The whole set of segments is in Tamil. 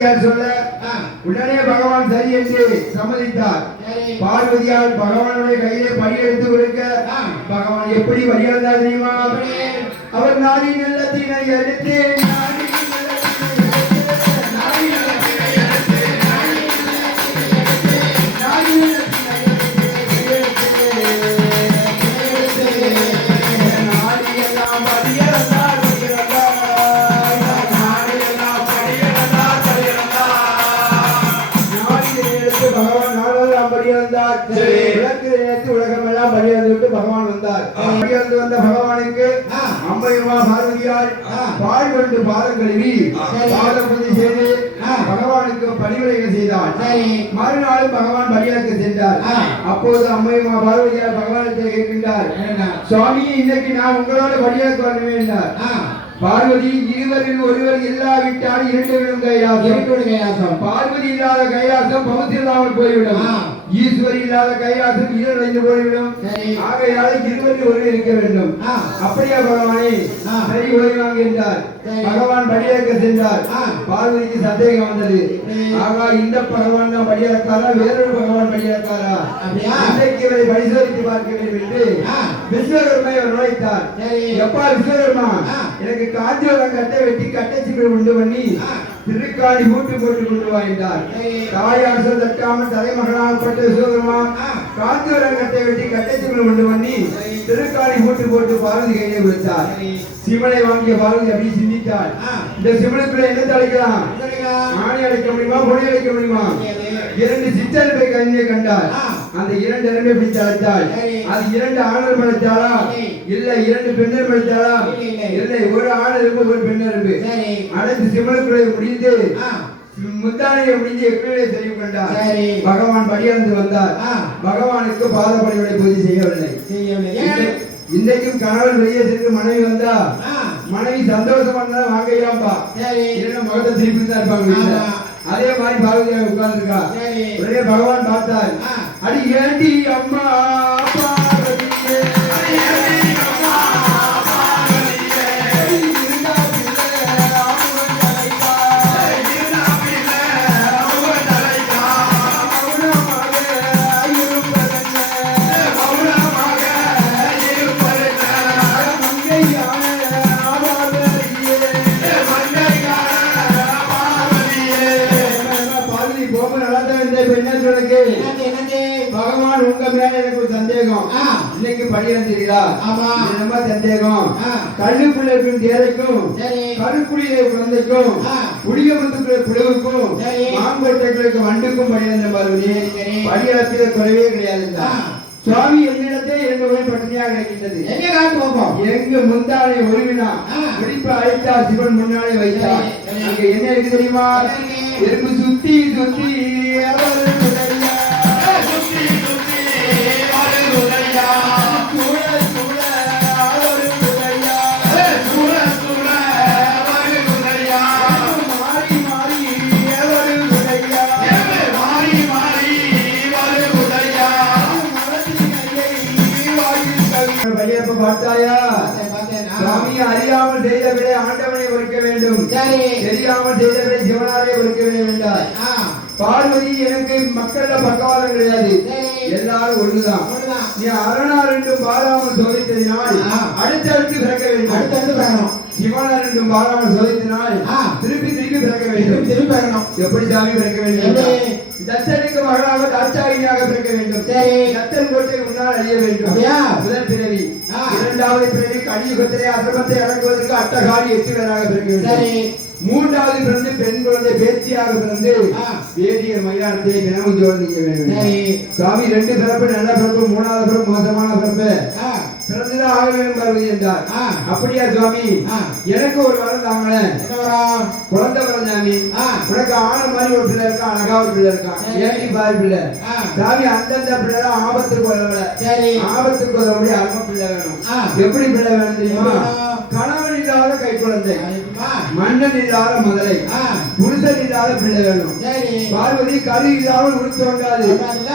சொல்ல உடனே பகவான் சரி என்று சம்மதித்தார். பார்வதியால் பகவானுடைய கையிலே படி எடுத்து கொடுக்க பகவான் எப்படி வழியாந்தார் தெரியுமா? அவர் நாடி நல்லத்தினை எடுத்து உலகமெல்லாம் பலியாந்து பகவான் வந்தார். பலியாந்து வந்த பகவானுக்கு அம்மையம்மா பார்வதியால் பால் கொண்டு பாதம் கழுவி பாதபூஜை செய்து பகவானுக்கு பணிவிடைகள் செய்தார். மறுநாள் பகவான் பலியாக்க சென்றார். அப்போது அம்மையம்மா பார்வதியால் பகவானுக்கு கேட்கின்றார், சுவாமி இன்னைக்கு நான் உங்களோட பலியாக்க வரவே என்றார். பார்வதி இருவரில் ஒருவர் இல்லாவிட்டால் இரண்டு விடும் கைலாசம். பார்வதி இல்லாத கைலாசம் பௌத்திரதாமல் போய்விடும். ஈஸ்வரி இல்லாத கைலாசம் இருளைந்து போய்விடும். ஆகையால் இருவரில் ஒருவர் இருக்க வேண்டும். அப்படியா பகவானே? சரி ஓய்வாங்க என்றார். பகவான் பலியாக்க சென்றார். பார்வதிக்கு சந்தேகம் வந்தது. ஆகா, இந்த பகவான் தான் பலியாக்காரா, வேறொரு பகவான் பலியாக்காரா? இன்றைக்கு இவரை பரிசோதித்து பார்க்க வேண்டும் என்று விஸ்வகர்மை அவர் நுழைத்தார். எப்பா விஸ்வகர்மா, எனக்கு காஞ்சிபுரம் கட்டை வெட்டி கட்டைச்சிகள் உண்டு பண்ணி திருக்காணி மூட்டு போட்டு கொண்டு வா என்றார். தாயார் சொல் தட்டாமல் தலைமகனாகப்பட்ட விஸ்வகர்மா காஞ்சிபுரம் கட்டை வெட்டி கட்டைச்சிகள் உண்டு பண்ணி திருக்காணி மூட்டு போட்டு பார்வதி கையை கொடுத்தார். சிவனை வாங்கிய பார்வதி அப்படி சிந்தித்தார். இந்த சிவனுக்குள்ள என்ன அழைக்கலாம்? ஆணை அழைக்க முடியுமா, பொடி அழைக்க முடியுமா? இரண்டு சிற்றெலும்பை கண்ணியை கண்டார். அந்த இரண்டு எலும்பை பிடித்து அழைத்தாள். அது இரண்டு ஆணர் அழைத்தாளா? இல்லை. இரண்டு பெண்ணர் அழைத்தாளா? இல்லை. ஒரு ஆணருக்கு ஒரு பெண்ணருக்கு அனைத்து சிவனுக்குள்ளே முடிந்து முத்தானையை முடிந்து எப்படியே தெரியும் கண்டார். பகவான் படியாந்து வந்தார். பகவானுக்கு பாத பணிவிடை பூஜை செய்யவில்லை. இன்றைக்கும் கணவன் வெளியே சென்று மனைவி வந்தா மனைவி சந்தோஷமா இருந்தா வாங்கையாம்பா இரண்டு முகத்தை திருப்பி தான் இருப்பாங்க. அதே மாதிரி பார்வதியாக உட்கார்ந்து இருக்கா. உடனே பகவான் பார்த்தார். அடி ஏண்டி அம்மா பகவான் உங்க மேல எனக்கு ஒரு சந்தேகம். இன்னைக்கு படியாந்தீங்களா? என்னமா சந்தேகம்? கல்லுக்குள்ளுக்கும் தேரைக்கும் கருக்குடிய குழந்தைக்கும் குடிய மந்துக்குள்ள குழுவுக்கும் மாங்கோட்டைகளுக்கு வண்டுக்கும் படியாந்த பார்வதி படியாத்திர குறைவே கிடையாது. சுவாமி என்னிடத்தே இரண்டு முறை பட்டினியாக கிடைக்கின்றது. எங்க முந்தானை ஒருவினா முடிப்பு அழைத்தா சிவன் முன்னாலே வைத்தார். அங்க என்ன இருக்கு தெரியுமா? எறும்பு சுத்தி சுத்தி பார்த்தாயா? சுவாமி அறியாமல் செய்த விட ஆண்டவனை ஒழிக்க வேண்டும், தெரியாமல் செய்த விட சிவனாரை ஒழிக்க வேண்டும் என்றார். பார்வதி எனக்கு மக்கள்ல பக்கவாதம் கிடையாது, எல்லாரும் ஒண்ணுதான். நீ அரணார் என்றும் பாராமல் சோதித்ததினால் அடுத்தடுத்து பிறக்க வேண்டும். அடுத்தடுத்து பிறக்கணும். சிவனார் என்றும் பாராமல் சோதித்ததினால் திருப்பி திருப்பி பிறக்க வேண்டும். திருப்பி பிறக்கணும். எப்படி சாமி பிறக்க வேண்டும்? தச்சனுக்கு மகளாக தாட்சாயினியாக பிறக்க வேண்டும். தச்சன் கோட்டை முன்னால் அழிய வேண்டும். முதல் பிறவி. இரண்டாவது பிறவி கலியுகத்திலே அசமத்தை அடக்குவதற்கு அட்டகாரி 8 பேராக பிறக்க வேண்டும். மூன்றாவது பிறந்து பெண் குழந்தை பேச்சியாக பிறந்து வேதியர் மைதானத்திலே தினமும் ஜோதி நீங்க வேண்டும். சுவாமி 2 பிறப்பு நல்ல பிறப்பு, 3வது பிறப்பு மோசமான பிறப்பு பிறந்துதான் ஆக வேண்டும் பார்வதி என்றார். அப்படியா சுவாமி? எனக்கு ஒரு வரம் தாங்கள. குழந்தை வரம் சாமி. உனக்கு ஆன மாதிரி ஒரு பிள்ளை இருக்கா, அழகா ஒரு பிள்ளை இருக்கா, ஏழி பாய் பிள்ளை. சாமி அந்தந்த பிள்ளை ஆபத்துக்கு உதவல, ஆபத்துக்கு உதவ அரும பிள்ளை வேணும். எப்படி பிள்ளை வேணும் தெரியுமா? கணவன் இல்லாத கை குழந்தை, மன்னன் இல்லாத முதலை, புருஷன் இல்லாத பிள்ளை வேணும். பார்வதி கரு இல்லாமல் உடுத்து வந்தாது,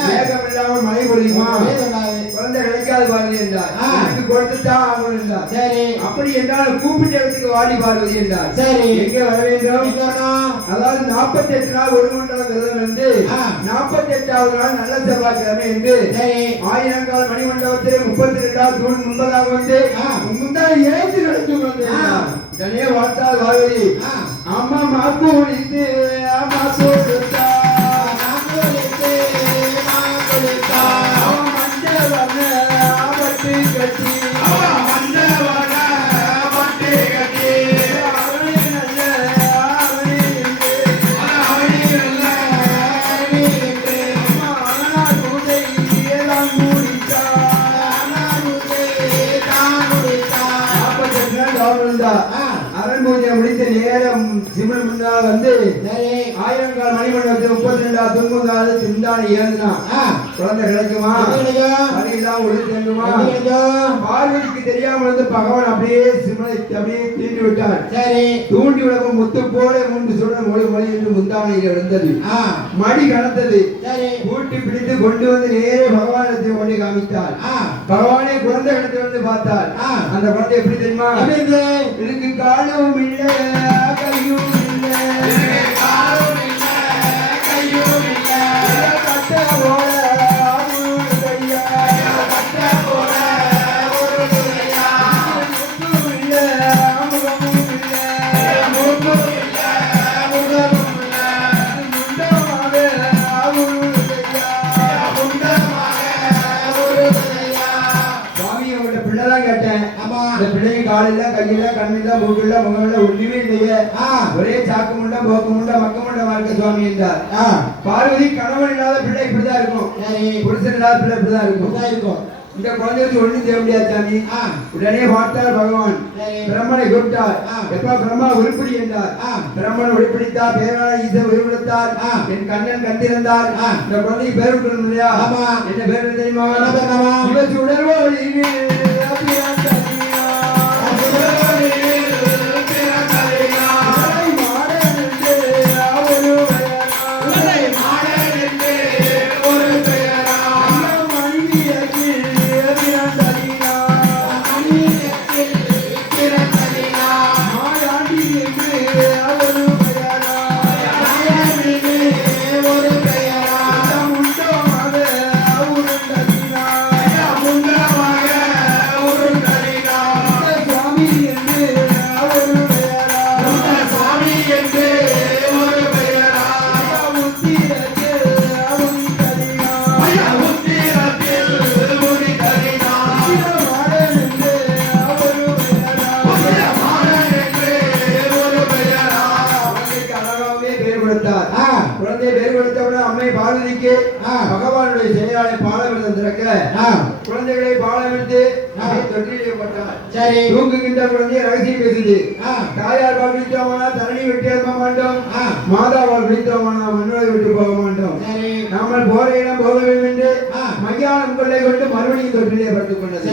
வேகம் இல்லாமல் மழை பொழியுமா? குழந்தை கிடைக்காது பார்வதி என்றார். எனக்கு கொடுத்துதான் ஆகணும் என்றார். சரி. அப்படி என்றால் கூப்பிட்ட இடத்துக்கு வாடி பார்வதி என்றார். சரி. எங்கே வர வேண்டும்? அதாவது 48 நாள் ஒரு மண்டலம் விரதம் என்று 48வது நாள் நல்ல செவ்வாய்க்கிழமை என்று ஆயிரங்கால் மணி மண்டபத்திலே 32 தூண் முன்பதாக வந்து முந்தாய் ஏற்று நடந்து வந்தேன். தனியே வாழ்த்தால் பார்வதி அம்மா மாக்கு ஒழித்து அம்மா கொடுத்தா அரண்மூதியை முடித்த நேரம் சிம்மன் முன்னால் வந்து ஆயிரங்கால் மணிமண்டபத்தில் 32 தொங்குங்கால திண்டானை ஏந்தினான். குழந்தை கிடைக்குமா? பணியெல்லாம் ஒழுங்குமா? பார்வதிக்கு தெரியாமல் வந்து பகவான் அப்படியே சிம்மனை அப்படியே தீண்டி விட்டார். தூண்டி விடவும் முத்து போல 3 சுடன் மொழி மொழி என்று முந்தானையில் விழுந்தது. மடி கனத்தது. கூட்டி பிடித்து கொண்டு வந்து நேரே பகவானத்தை கொண்டு காமித்தார். பகவானே குழந்தை கிடத்து வந்து பார்த்தார். அந்த குழந்தை எப்படி தெரியுமா? எனக்கு காலும் இல்லை கையும் இல்லை, காலும் இல்லை கையும் இல்லை, கட்ட போல ஒரு கையா, கட்ட போல ஒரு கையா, முகம் இல்லை முகமும் இல்லை, முகம் இல்லை முகமும் இல்லை, முண்டமாக ஒரு கையா, முண்டமாக ஒரு கையா. சுவாமி அவரோட பிள்ளைதான் கேட்டேன். இந்த பிள்ளைங்க காலில்ல கையில கண்ணில்ல மூக்கில்ல முகமில்ல ஒண்ணுமே இல்லையே, ஒரே சாக்கு முண்டை போக்கு முண்டை மக்க முண்டை வாழ்க்கை சுவாமி என்றார். பார்வதி கணவன் இல்லாத பிள்ளை இப்படிதான் இருக்கும், புருஷன் இல்லாத பிள்ளை இப்படிதான் இருக்கும். இந்த குழந்தை வச்சு ஒண்ணும் செய்ய முடியாது சாமி. உடனே பார்த்தார் பகவான், பிரம்மனை கூப்பிட்டார். எப்ப பிரம்மா உருப்படி என்றார். பிரம்மன் உருப்பிடித்தார், பேரான ஈசன் உருவெடுத்தார், என் கண்ணன் கண்டிருந்தார். இந்த குழந்தைக்கு பேர் விட்டணும் இல்லையா? என்ன பேர் தெரியுமா? இவற்று உணர்வோ பார்வதிக்கு பகவானுடைய செயலாளை பாலவிரதம் திறக்க குழந்தைகளை பாலமிட்டு தொற்றிப்பட்டார். தூங்குகின்ற குழந்தைய ரகசியம் பேசுது. தாயார் பால் விழித்தோமானா தரணி விட்டு எழுப்ப மாட்டோம், மாதாவால் விழித்தோமானா மண்ணோடு விட்டு போக மாட்டோம். நாமல் போற இடம் போக வேண்டும் என்று மையானம் கொள்ளை கொண்டு மறுபடியும் தொற்றிலே படுத்துக் கொண்டது.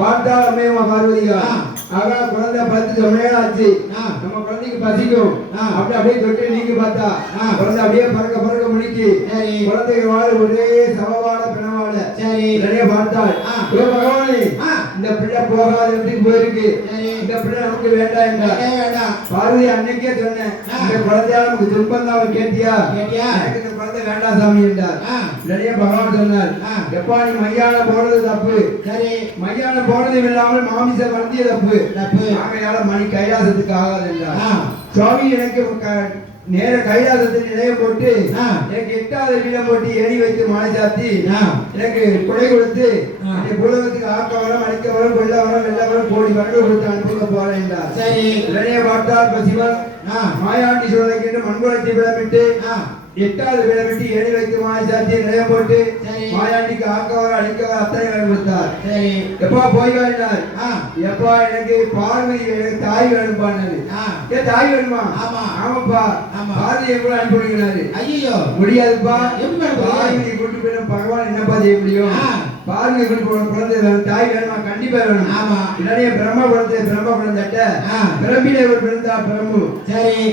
பார்த்தால் அம்மையம்மா பார்வதியா ஆகா குழந்தை 10 சமயமாச்சு, நம்ம குழந்தைக்கு பசிக்கும். அப்படியே தொட்டு நீங்க பார்த்தா குழந்தை அப்படியே பறக்க பறக்க முடிக்கு. குழந்தைக்கு வாழ ஒரே சமவாட பிணவாட நிறைய பார்த்தாள். பகவானே இந்த பிள்ளை போகாத இடத்துக்கு போயிருக்கு, இந்த பிள்ளை நமக்கு வேண்டாம் என்றார். பார்வதி அன்னைக்கே சொன்னேன், இந்த குழந்தையால நமக்கு துன்பம் தான் கேட்டியா? எனக்கு இந்த குழந்தை வேண்டாம் சாமி என்றார். நிறைய பகவான் சொன்னார், எப்பா நீ மையான போனது தப்பு, மையான போனதும் இல்லாமல் மாமிசம் வந்திய தப்பு, ஆகையால மணி கைலாசத்துக்கு ஆகாது என்றார். சுவாமி எனக்கு நேர கைலாசத்தில் நிலையம் போட்டு எனக்கு 8வது வீடம் போட்டு ஏணி வைத்து மாலை சாத்தி எனக்கு கொடை கொடுத்து புலகத்துக்கு ஆக்க வரம் அடிக்க வரம் கொள்ள வரம் வெள்ள வரம் கோடி வரங்கள் கொடுத்து அனுப்ப போறேன் என்றார். உடனே பார்த்தார் சிவன் மாயாண்டி சோழனுக்கு என்று மண்குளத்தை விடமிட்டு 8வது விடமிட்டு ஏணி வைத்து மாலை சாத்தி நிலையம் போட்டு மாயாண்டிக்கு ஆக்க வரம் அடிக்க வரம் அத்தனை வரம் கொடுத்தார். எப்பா போய் வேண்டார், எப்பா எனக்கு பார்வதி எனக்கு தாய் வேணும் பாடினது. ஏன் தாய் வேணுமா? ஆமாப்பா பார்வதியை கூட அனுப்பிடுகிறாரு. ஐயோ முடியாதுப்பா, பார்வதியை கொண்டு போய் பகவான் என்னப்பா செய்ய முடியும்? பார்வதியை கொண்டு போன குழந்தை தாய் வேணுமா? கண்டிப்பா வேணும். இடையே பிரம்ம குழந்தை பிரம்ம குழந்தை பிரம்பிலே ஒரு பிறந்தா பிரம்மு,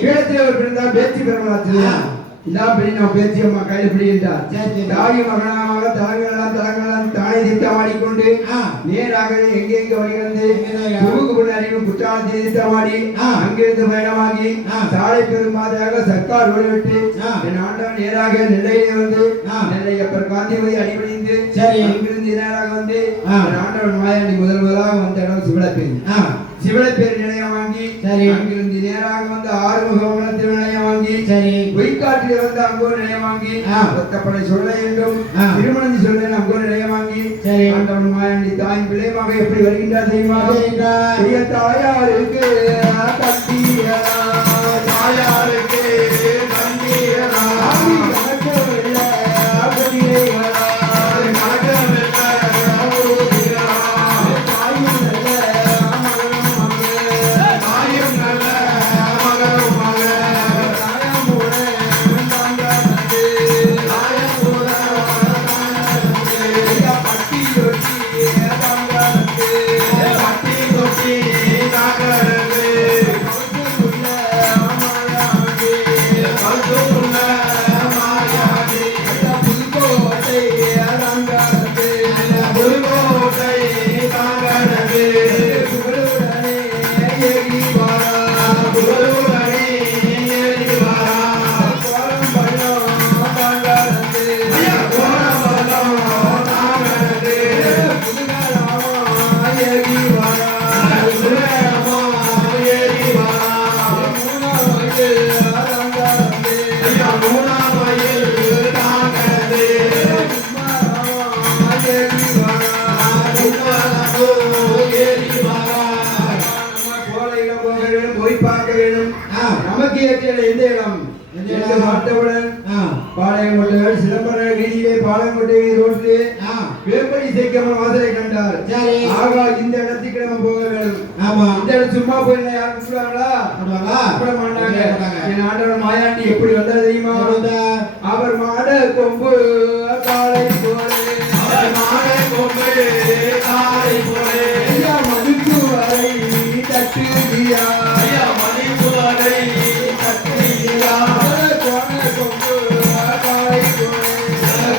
பீடத்திலே ஒரு பிறந்தா பேச்சு பிரம்மராத்திரியா. இதான் பெரிய நம்ம பேச்சு அம்மா கையில பிடிக்கின்றார். தாய் மகனாக தலங்களெல்லாம் தானே திட்டமாடிக்கொண்டு நேராக எங்கெங்க வருகிறது குறுக்கு அறிவு குற்றாலத்தை திட்டமாடி அங்கிருந்து பயணமாகி சாலை பெரும்பாதையாக சர்க்கார் ஓடிவிட்டு என் ஆண்டவன் நேராக நெல்லையிலே வந்து நெல்லை அப்புறம் காந்திமதி அடிபடிந்து அங்கிருந்து நேராக வந்து என் ஆண்டவன் மாயாண்டி முதலாக வந்த இடம் சிவளப்பேரி சிவளப்பேரி நிலையம் வாங்கி அங்கிருந்து நேராக வந்து ஆறுமுகத்தில் நிலையம் வாங்கி பொய்க்காட்டில் வந்து அங்கோ நிலையம் வாங்கி ஒத்தப்படை சொல்ல வேண்டும் திருமணந்தி சொல்ல அங்கோ நிலையம் வாங்கி ஆண்டவன் மாயாண்டி தாயின் பிள்ளையமாக எப்படி வருகின்றார் தெரியுமா? தாயாருக்கு கட்டியா தாயாருக்கு கண்டியா நமக்கு ஏற்ற எந்த இடம் மாட்டவுடன் பாளையங்கோட்டை சிதம்பர வீதியிலே பாளையங்கோட்டை ரோட்டிலே வேப்படி சேர்க்காம வாசலை கண்டார். ஆகா இந்த இடத்துக்கு நம்ம போக வேண்டும். இந்த இடம் சும்மா போய் யாரும் சொல்லுவாங்களா? அப்பட மாட்டாங்க. என் ஆண்டவன் மாயாண்டி எப்படி வந்தார் தெரியுமா? அவர் மாட கொம்பு காளை போலே மாட கொம்பு காளை போலே மதிப்பு வரை தட்டுதியா மதிப்பு வரை தட்டுதியா கோண கொம்பு காளை போலே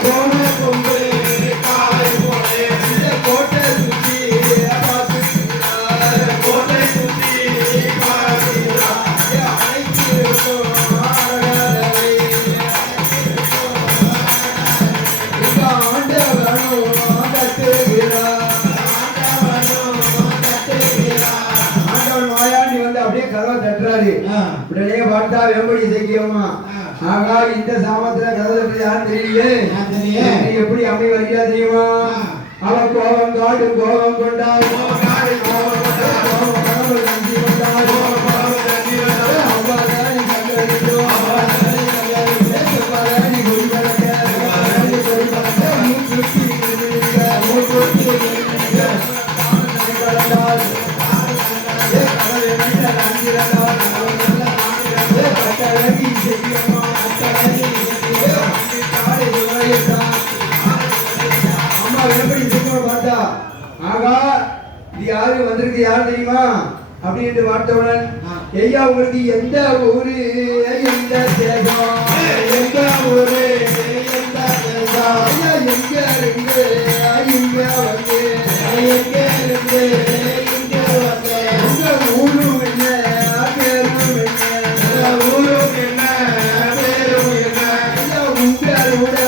கோண கொம்பு காளை போலே கோட்டை சுத்தி கோட்டை சுத்தி உடனே பார்த்தா வேம்படி செய்யமா ஆகா இந்த சாமத்துல கதை யாரும் தெரியலையே எப்படி அம்மை வருகிறா தெரியுமா? அவன் கோபம் காடு கோபம் கொண்டாள் யார் தெரியுமா அப்படின்னு பார்த்தவுடன் ஐயா உங்களுக்கு எந்த ஊரு எந்த தேசம் எந்த ஊரு எந்த தேசம் எங்க இருந்து இங்க வந்து எங்க இருந்து இங்க வந்து உங்க ஊரும் என்ன பேரும் என்ன ஊரும் என்ன பேரும் என்ன உங்களோட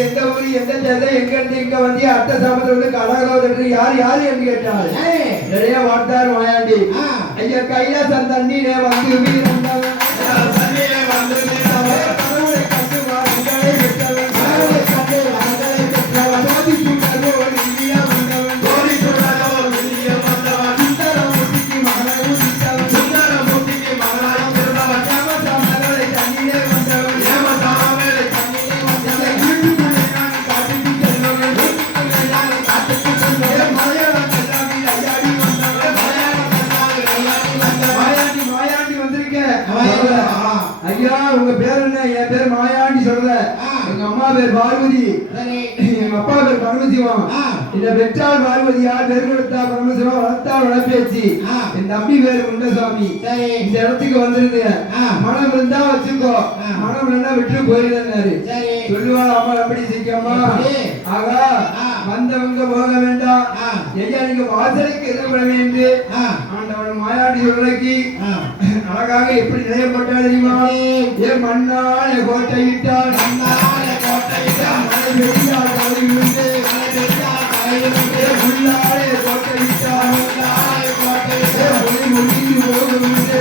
எந்த ஊரு எந்த தேசம் எங்க இருந்து இங்க வந்து அட்ட சாமத்துல வந்து கடகலோதற்கு யார் யாரு என்று கேட்டார். நிறைய வார்த்தார் மாயாண்டி ஐயா கைலாசம் தண்ணீரே வந்து வீரந்தவன் தண்ணீரே வந்து வீரந்தவன் கடவுளை கண்டு வாருங்களை பெற்றவன் கடவுளை கண்டு வாருங்களை பெற்றவன் ஜோதி சுடரோ இந்தியா வந்தவன் ஜோதி சுடரோ இந்தியா வந்தவன் சுந்தரமூர்த்திக்கு மகனாயும் இருந்தவன் சுந்தரமூர்த்திக்கு மகனாயும் இருந்தவன் ஏமசாமலை தண்ணீரே வந்தவன் ஏமசாமலை தண்ணீரே வந்தவன் ஐயா உங்க பேர் என்ன? என் பேர் மாயாண்டி சொல்ற. எங்க அம்மா பேர் பார்வதி, எங்க அப்பா பேர் பரமசிவம். இந்த பெற்றால் பார்வதியார் பெருங்கொடுத்தா பரமசிவம் வளர்த்தால் வளர்ப்பேச்சு என் தம்பி பேரு முண்டசாமி இந்த இடத்துக்கு வந்திருந்தேன் மனம் இருந்தா வச்சுக்கோ மனம் இல்லைன்னா விட்டு போயிருந்தாரு சொல்லுவாள் அம்மா எப்படி சிக்கம்மா ஆகா வந்தவங்க போக வேண்டாம் ஐயா நீங்க வாசலுக்கு எதிர்பட வேண்டு ஆண்டவன் மாயாண்டி சொல்லைக்கு அழகாக எப்படி நிலையப்பட்டால் தெரியுமா ஏன் மண்ணால கோட்டையிட்டால் மழை பெய்யால் கலை விழுந்து உள்ளாலே கோட்டையிட்டால் முடிந்து போகுது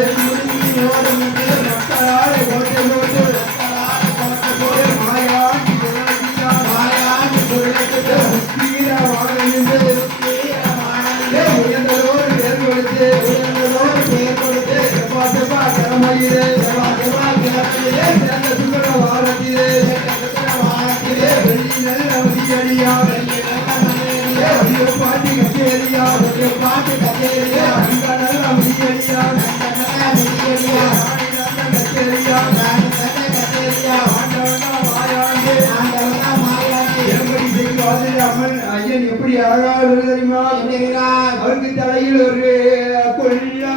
மக்களாலே கோட்டை போட்டு மாயாண்டி உயர்ந்ததோடு பேர் கொடுத்து பாட்டி கச்சேரியா பாட்டு கச்சேரியா அம்மன் ஐயன் எப்படி அழகாக தெரியுமா அவருக்கு தலையில் ஒரு கொல்லா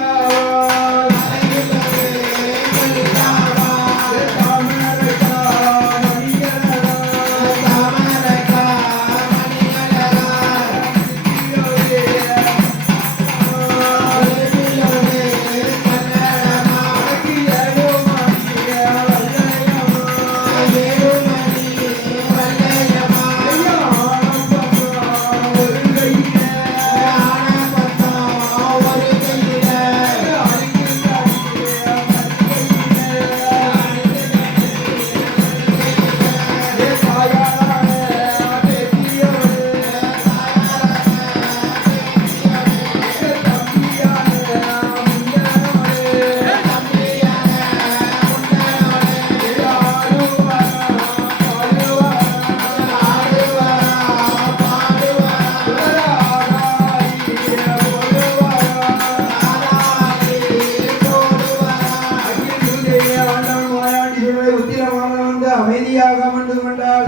அமைதியாக அமர்ந்து கொண்டால்